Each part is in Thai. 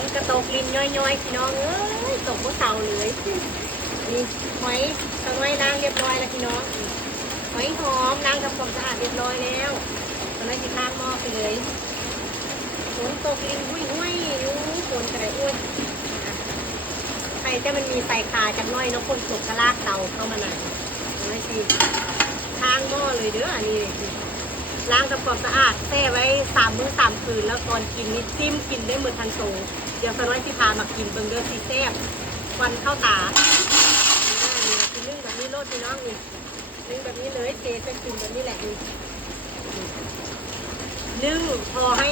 นกระตกลินย่อยๆพี่น้องเอ้ยตกพวกเสาเลยนี่หอยตะไคร้ล้างเรียบร้อยแล้วพี่น้องหอยหอมล้างทำความสะอาดเรียบร้อยแล้วตอนนั้นจะข้างหม้อไปเลยฝนตกลินห้วยๆอยู่ฝนกระไรอ้วนใครจะมันมีใส่ขาจังน้อยเนาะคนตกกระลากเตาเข้ามาหน่อยนี่สิข้างหม้อเลยเด้ออันนี้ล้างทำความสะอาดแช่ไว้3 มื้อ 3 คืนแล้วตอนกินนี่จิ้มกินได้เหมือนทันโซเดี๋ยวสน้อยที่พามากินเบิงเดอร์ซีแซ่บควันเข้าตากินนึ่งแบบนี้โลดพี่น้องนี่นึ่งแบบนี้เลยเทเป็นกินแบบนี้แหละนี่นึ่งพอให้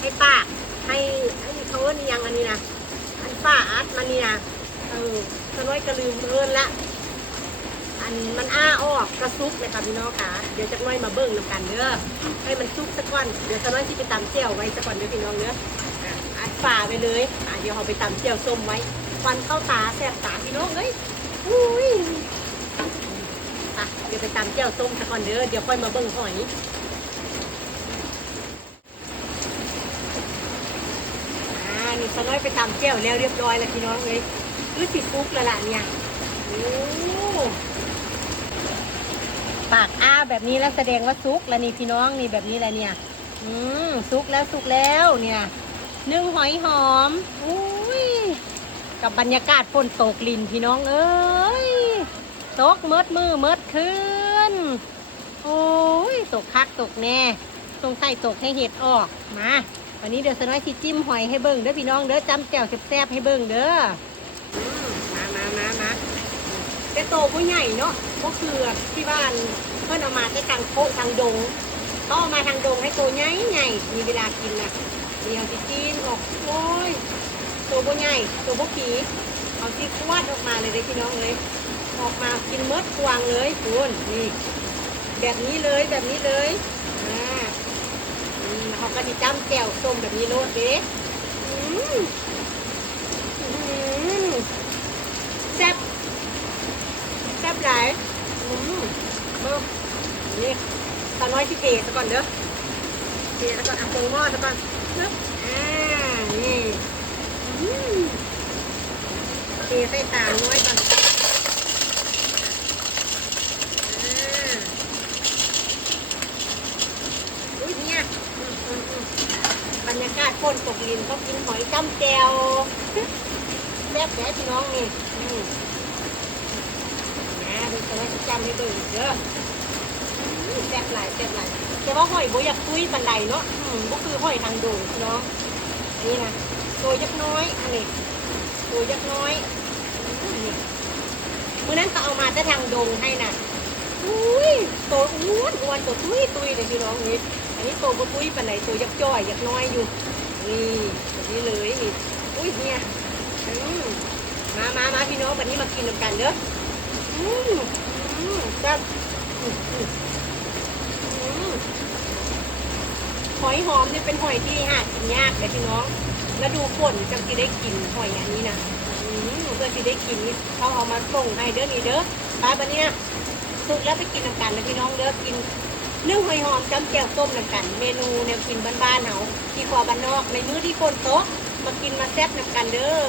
ให้ป้าให้เขาเนียงอันนี้นะอันป้าอัดมันนี่นะสน้อยกระลืมเอินละอันมันอ้าออกกระซุกเลยค่ะพี่น้องค่ะเดี๋ยวจะน้อยมาเบิ้งนำกันเด้อให้มันซุกสักวันเดี๋ยวจะน้อยที่ไปตำเจียวไว้สักวันเด้อพี่น้องเด้ออัดฝ่าไปเลยเดี๋ยวเราไปตำเจียวส้มไว้ควันเข้าตาแสบตาพี่น้องเลยอุ้ยเดี๋ยวไปตำเจียวส้มสักวันเด้อเดี๋ยวค่อยมาเบิ้งหอยนี่จะน้อยไปตำเจียวแล้วเรียบร้อยแล้วพี่น้องเลยคือสิฟุกแล้วล่ะเนี่ยปากอ้าแบบนี้แล้วแสดงว่าซุกแล้วนี่พี่น้องนี่แบบนี้แหละเนี่ยซุกแล้วเนี่ยนึ่งหอยหอมอุ้ยกับบรรยากาศฝนตกลินพี่น้องเอ้ยตกเมิดมือเมิดคืนโอ้ยตกคักตกแน่ตรงใต้ตกให้เห็ดออกมาวันนี้เดี๋ยวสน้อยสิจิ้มหอยให้เบิ่งเด้อพี่น้องเด้อจำแจ่วแซ่บๆให้เบิ่งเด้อมาแต่โตผู้ใหญ่เนาะก็คือที่บ้านเพื่อนเอามาได้ทางโคทางดงต้องเอามาทางดงให้ตัวใหญ่มีเวลากินนะเดี๋ยวที่จีนออกโอ้ยตัวผู้ใหญ่ตัวผู้ผีเอาที่ควดออกมาเลยพี่น้องเลยออกมากินเมดกวางเลยคุณนี่แบบนี้เลยเขาก็จะจ้ำแจ่วส้มแบบนี้โลดเด้แซ่บหลายนี่ตาน้อยที่เทซะก่อนเด้อเทซะก่อนตรงหม้อซะก่อนนี่เทใส่ตาน้อยก่อนอุ้ยเนี่ยบรรยากาศฝนตกลินเขากินหอยจ้ำแจ่วแซ่บแท้พี่น้องนี่ดูสไลด์จำให้ดูเด้อแซ่บหลายแต่ว่าหอยโบอยากตุ้ยปันไดเนาะก็คือหอยทางโด่งเนาะนี่นะตัวยักน้อยอันนี้ตัวยักน้อยเมื่อนั้นเขาเอามาจะทางโด่งให้น่ะอุ้ยตัวอ้วนตัวตุ้ยเลยพี่น้องนี่อันนี้ตัวตุ้ยปันไดตัวยักจ้อยยักน้อยอยู่นี่แบบนี้เลยนี่อุ้ยเนี่ยมาพี่น้องวันนี้มากินกันเด้อจับหอยหอมนี่เป็นหอยที่หากินยากเลยพี่น้องแล้วดูฝนจังที่ได้กินหอยอันนี้นะเพื่อที่ได้กินนี่เขาเอามาส่งให้เด้อนี่เด้อไปวันนี้สุกแล้วไปกินกันนะพี่น้องเด้อกินนึ่งหอยหอมจ้ำแจ่วส้มกันเมนูแนวกินบ้านๆเขาที่กว่าบ้านนอกในมื้อที่ฝนตกมากินมาแซ่บกันเด้อ